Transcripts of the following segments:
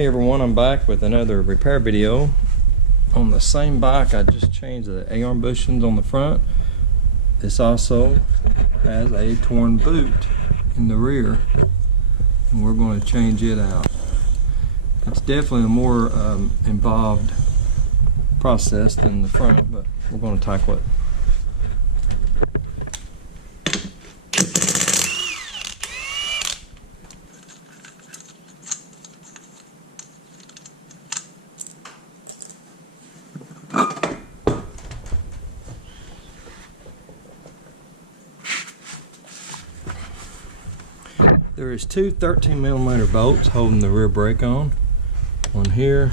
Hey everyone, I'm back with another repair video on the same bike. I just changed the A-Arm bushings on the front. This also has a torn boot in the rear, and we're going to change it out. It's definitely a more involved process than the front, but we're going to tackle it. There is two 13mm bolts holding the rear brake on. One here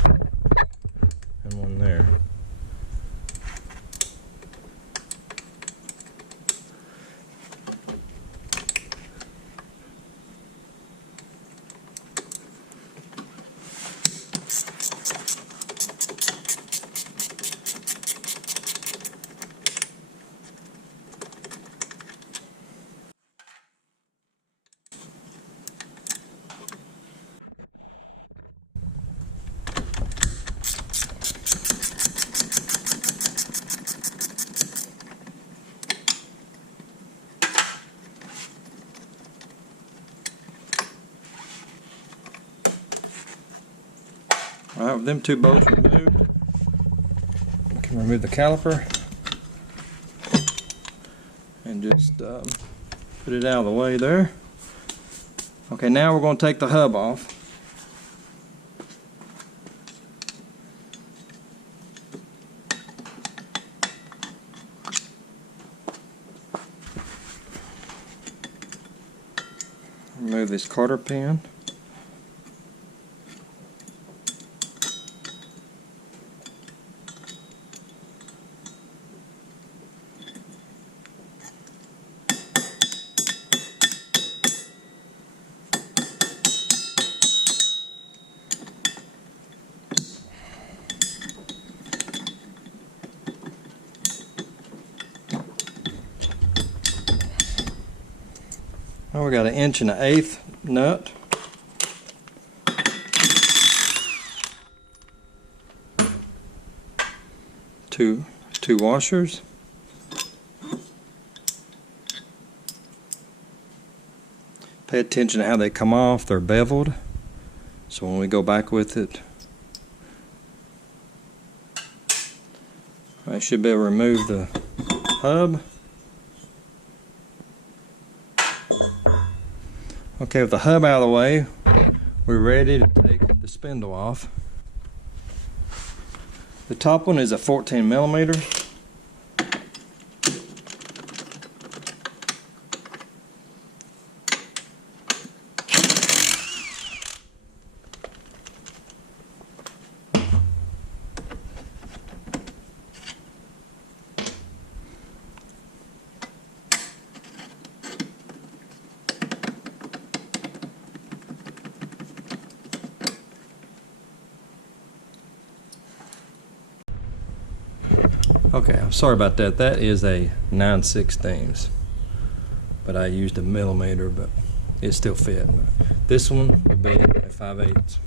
and one there. Alright, with them two bolts removed, we can remove the caliper and just put it out of the way there. Okay, now we're going to take the hub off. Remove this cotter pin. Now we got an 1 1/8 nut. Two washers. Pay attention to how they come off. They're beveled, so when we go back with it, I should be able to remove the hub. Okay, with the hub out of the way, we're ready to take the spindle off. The top one is a 14mm. Okay, I'm sorry about that. That is a 9/16, but I used a millimeter, but it still fit. This one would be a 5/8.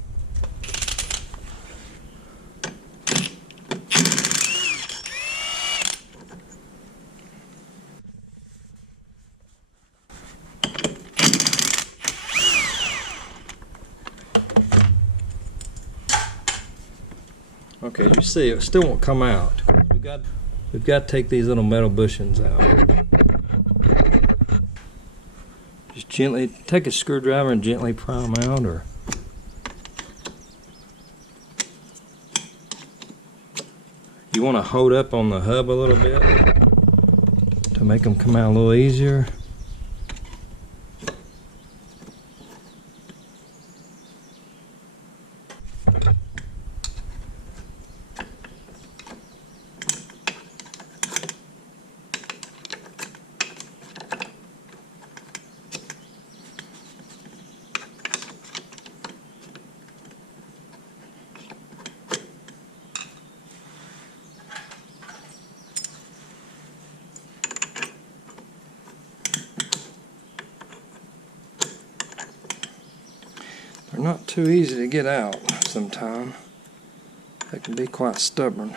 Okay, you see, it still won't come out. We've got to take these little metal bushings out. Just gently take a screwdriver and gently pry them out, or you want to hold up on the hub a little bit to make them come out a little easier. They're not too easy to get out sometimes. They can be quite stubborn.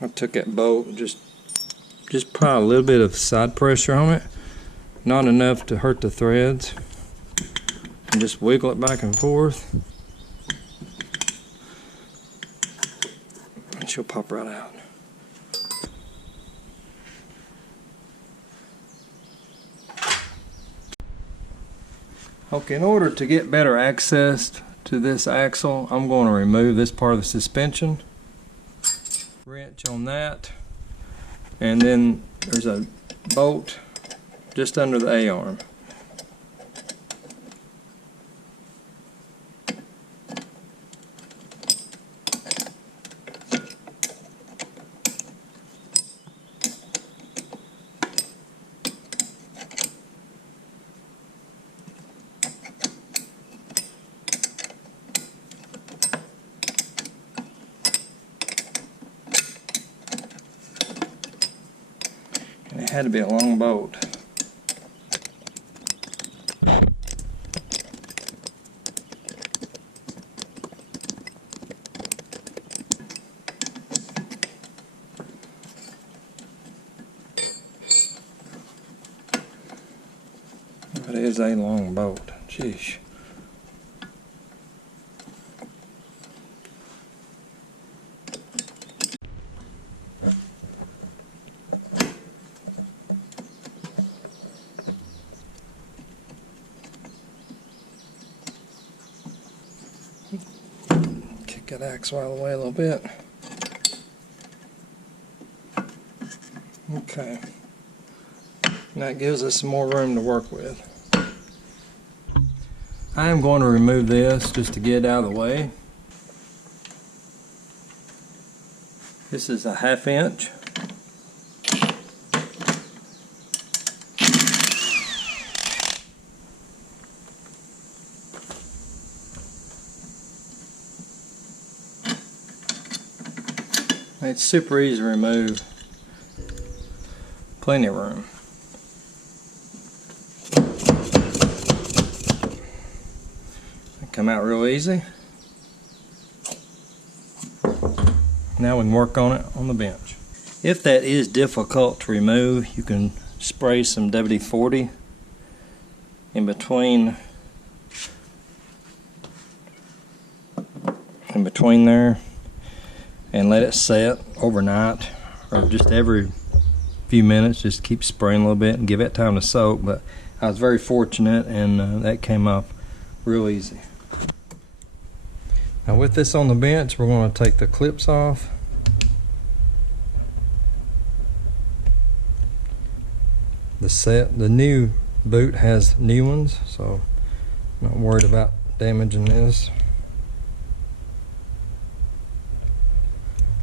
I took that bolt, just apply a little bit of side pressure on it, not enough to hurt the threads, and just wiggle it back and forth, and she'll pop right out. Okay, in order to get better access to this axle, I'm going to remove this part of the suspension. Wrench on that, and then there's a bolt just under the A-arm. It had to be a long bolt. It is a long bolt. Jeez. Kick that axle out of the way a little bit. Okay. And that gives us some more room to work with. I am going to remove this just to get it out of the way. This is a 1/2 inch. It's super easy to remove. Plenty of room. Come out real easy. Now we can work on it on the bench. If that is difficult to remove, you can spray some WD-40 in between there and let it set overnight, or just every few minutes. Just keep spraying a little bit and give it time to soak. But I was very fortunate, and that came up real easy. Now with this on the bench, we're going to take the clips off. The new boot has new ones, so I'm not worried about damaging this.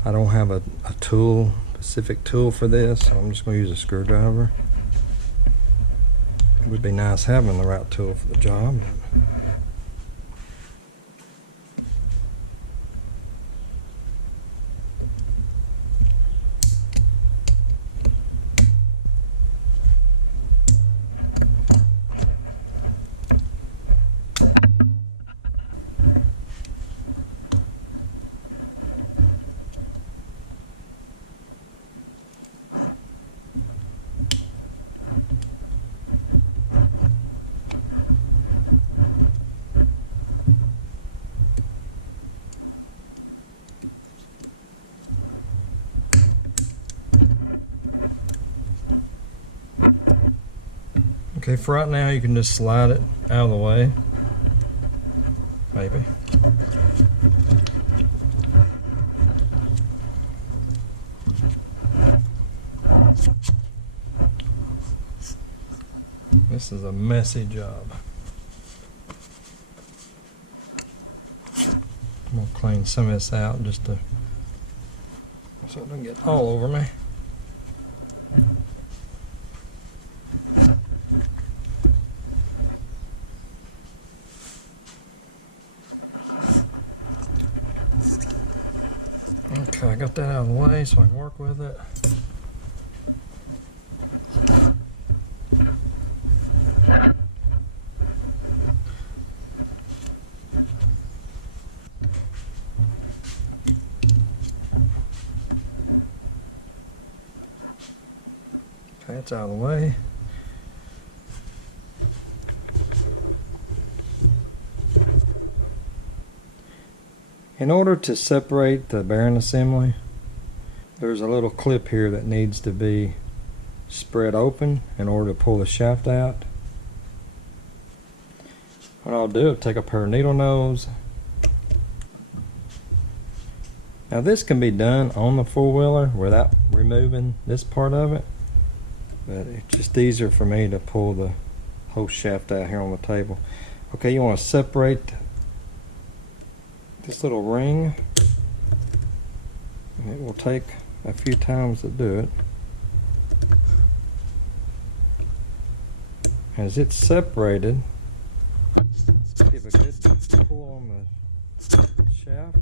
I don't have a specific tool for this, so I'm just going to use a screwdriver. It would be nice having the right tool for the job. Okay, for right now you can just slide it out of the way, maybe. This is a messy job. I'm gonna clean some of this out just to so it doesn't get all over me. Okay, I got that out of the way so I can work with it. Okay, it's out of the way. In order to separate the bearing assembly, there's a little clip here that needs to be spread open in order to pull the shaft out. What I'll do is take a pair of needle nose. Now this can be done on the four-wheeler without removing this part of it, but it's just easier for me to pull the whole shaft out here on the table. Okay, you want to separate this little ring, and it will take a few times to do it. As it's separated, give a good pull on the shaft.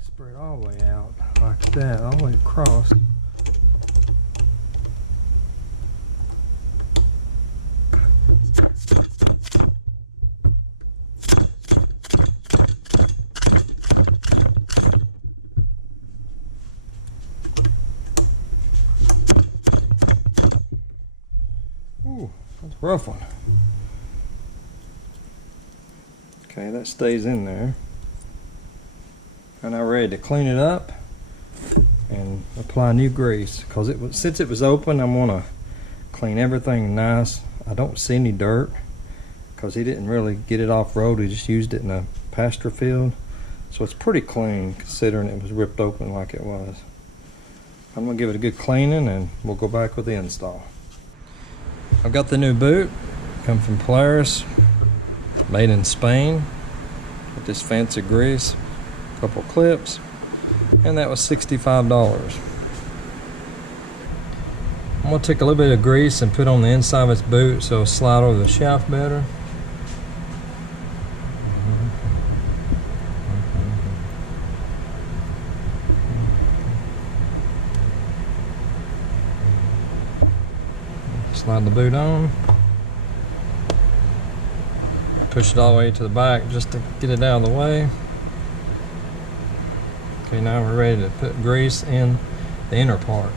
Spread all the way out like that, all the way across. Ooh, that's a rough one. Okay, that stays in there. And I'm ready to clean it up and apply new grease, because since it was open, I'm gonna clean everything nice. I don't see any dirt because he didn't really get it off road. He just used it in a pasture field, so it's pretty clean considering it was ripped open like it was. I'm gonna give it a good cleaning and we'll go back with the install. I've got the new boot, come from Polaris, made in Spain with this fancy grease. Couple clips, and that was $65. I'm going to take a little bit of grease and put on the inside of its boot so it'll slide over the shaft better. Slide the boot on. Push it all the way to the back just to get it out of the way. Okay, now we're ready to put grease in the inner part.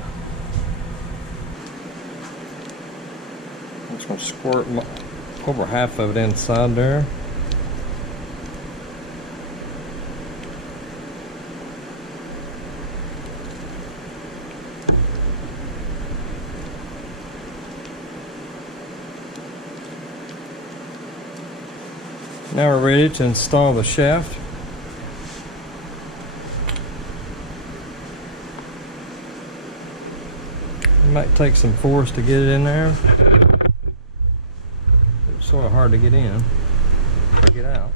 I'm just going to squirt over half of it inside there. Now we're ready to install the shaft. It might take some force to get it in there. It's sort of hard to get in or get out.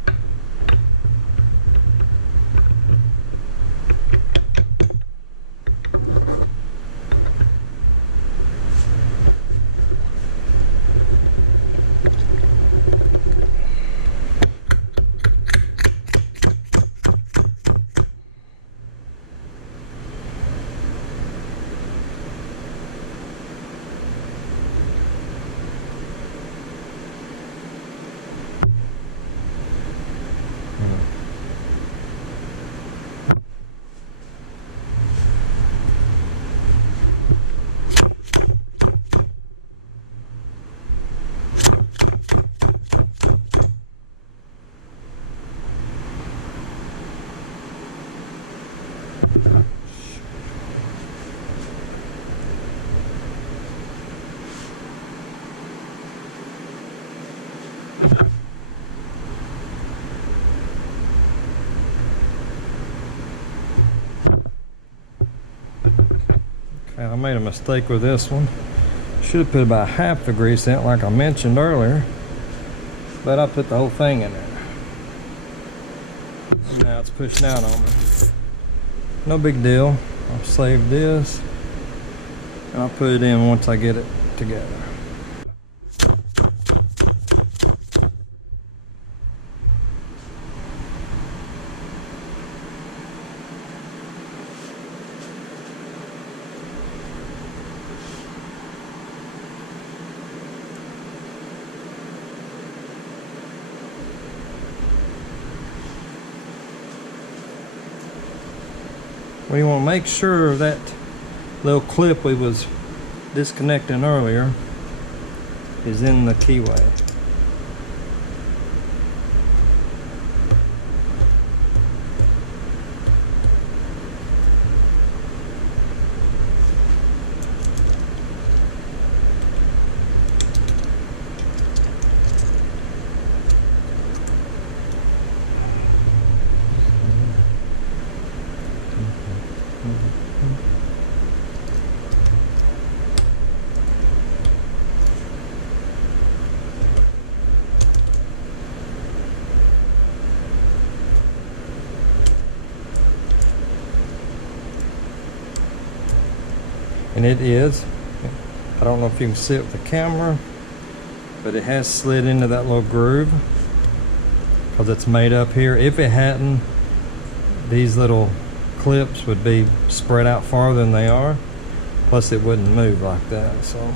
Now, I made a mistake with this one. Should have put about half the grease in it like I mentioned earlier, but I put the whole thing in there. And now it's pushing out on me. No big deal. I'll save this and I'll put it in once I get it together. We want to make sure that little clip we was disconnecting earlier is in the keyway. And it is, I don't know if you can see it with the camera, but it has slid into that little groove because it's made up here. If it hadn't, these little clips would be spread out farther than they are, plus it wouldn't move like that. So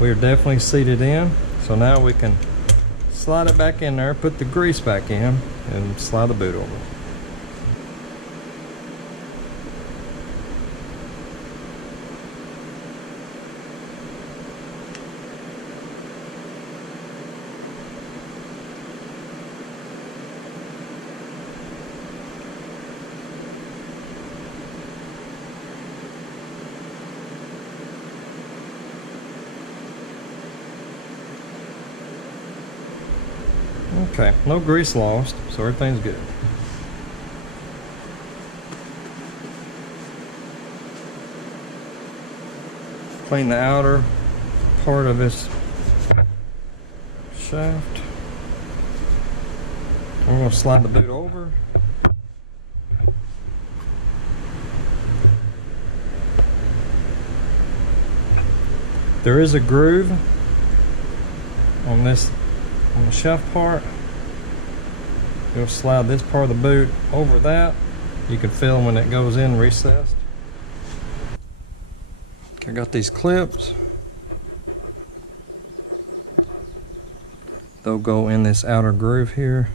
we're definitely seated in. So now we can slide it back in there, put the grease back in, and slide the boot over. Okay, no grease lost, so everything's good. Clean the outer part of this shaft. We're going to slide the boot over. There is a groove on this, on the shaft part. You'll slide this part of the boot over that. You can feel when it goes in recessed. I got these clips. They'll go in this outer groove here.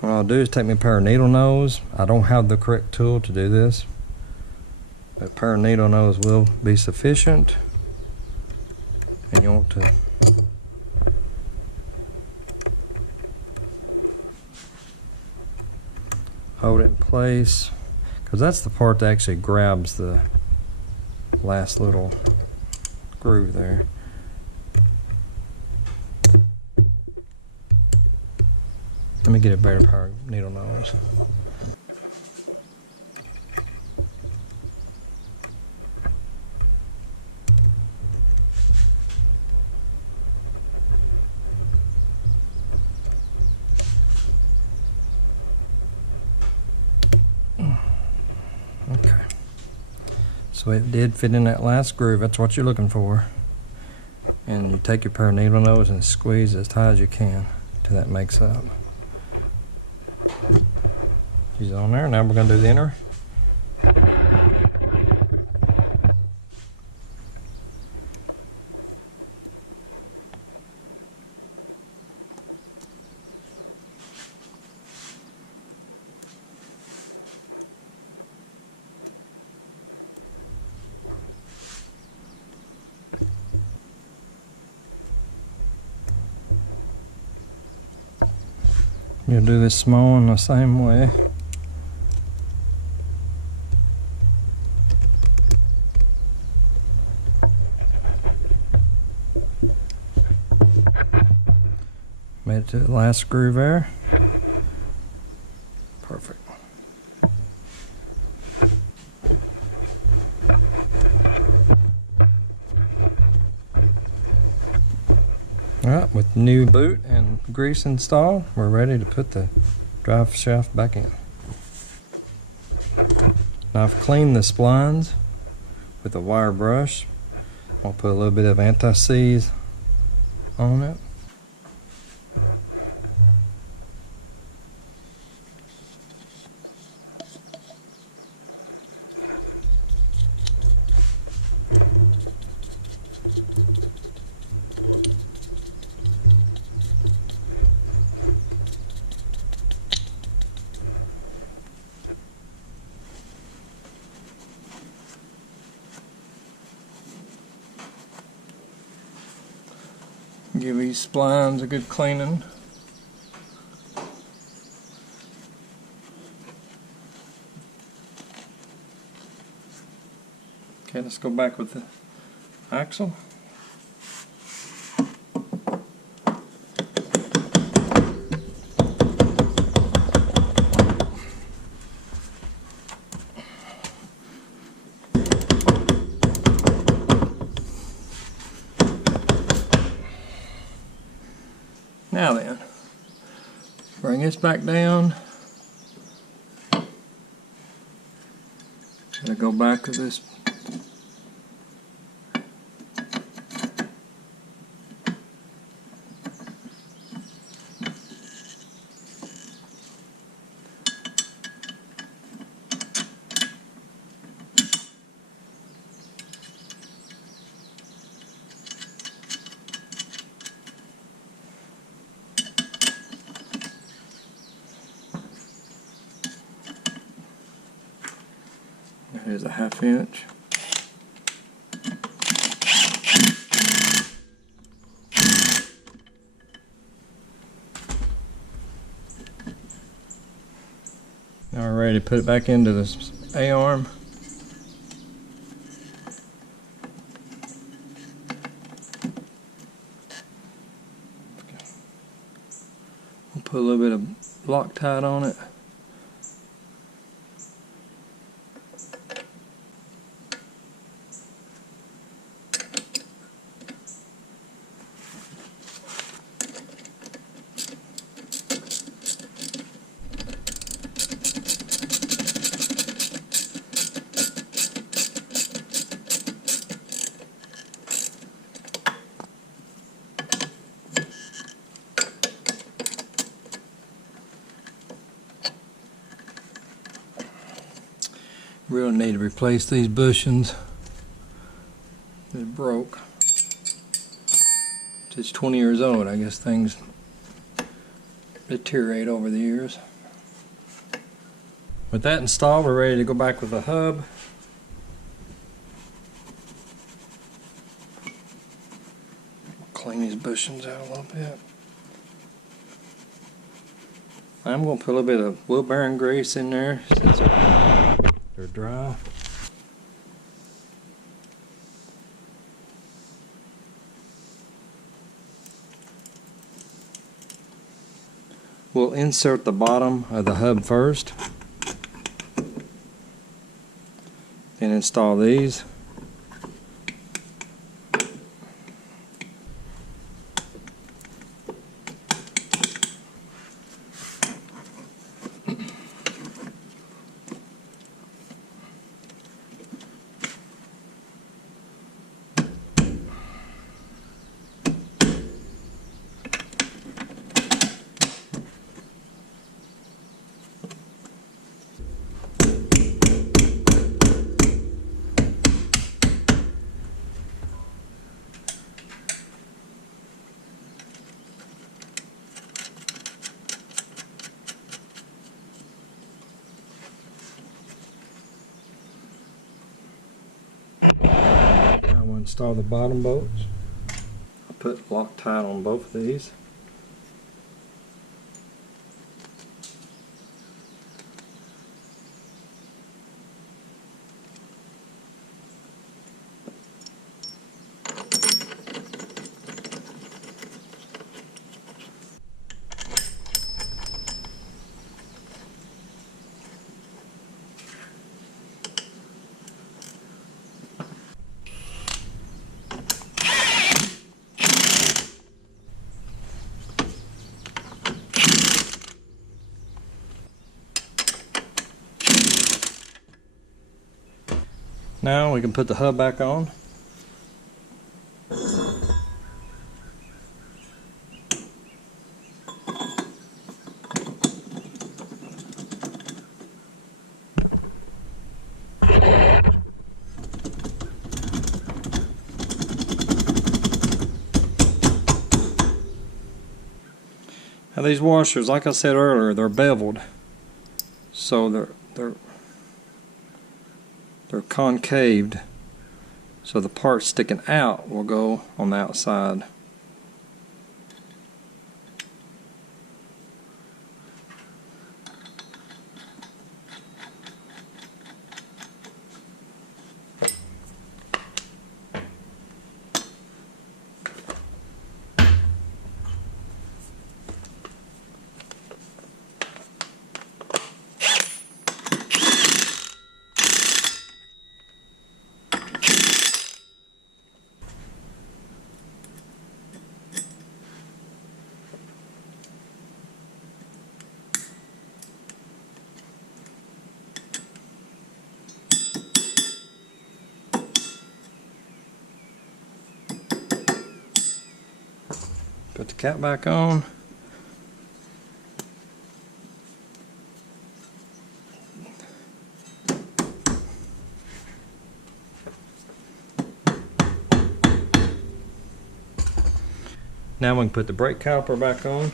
What I'll do is take me a pair of needle nose. I don't have the correct tool to do this. A pair of needle nose will be sufficient. And you want to hold it in place, because that's the part that actually grabs the last little groove there. Let me get a better pair of needle nose. Okay, so it did fit in that last groove. That's what you're looking for. And you take your pair of needle nose and squeeze as tight as you can till that makes up. She's on there. Now we're going to do the inner. You'll do this small in the same way. Made it to the last groove there. Alright, with the new boot and grease installed, we're ready to put the drive shaft back in. Now I've cleaned the splines with a wire brush. I'll put a little bit of anti-seize on it. Give these splines a good cleaning. Okay, let's go back with the axle. Now then, bring this back down. Gonna go back with this. Here's a 1/2 inch. Now we're ready to put it back into this A-arm. We'll put a little bit of Loctite on it. Really need to replace these bushings. They broke. It's 20 years old. I guess things deteriorate over the years. With that installed, we're ready to go back with the hub. Clean these bushings out a little bit. I'm going to put a little bit of wheel bearing grease in there since they're dry. We'll insert the bottom of the hub first and install these. Install the bottom bolts. I'll put Loctite on both of these. Now we can put the hub back on. Now these washers, like I said earlier, they're beveled, so they're concaved, so the part sticking out will go on the outside. Put the cap back on. Now we can put the brake caliper back on.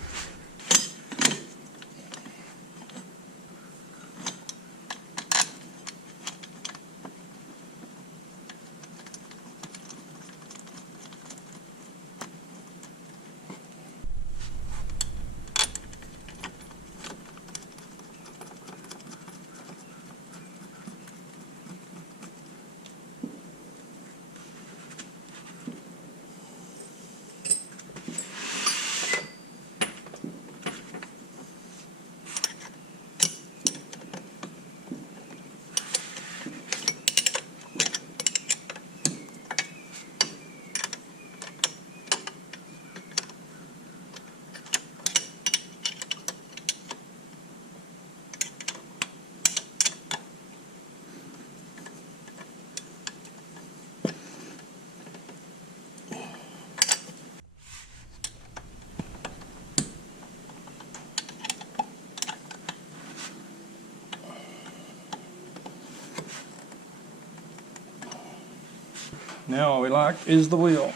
Now all we like is the wheel.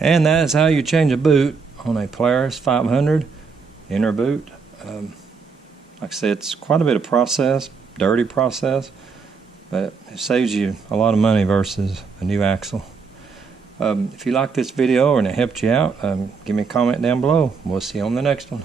And that is how you change a boot on a Polaris 500 inner boot. Like I said, it's quite a bit of process, dirty process, but it saves you a lot of money versus a new axle. If you like this video and it helped you out, give me a comment down below. We'll see you on the next one.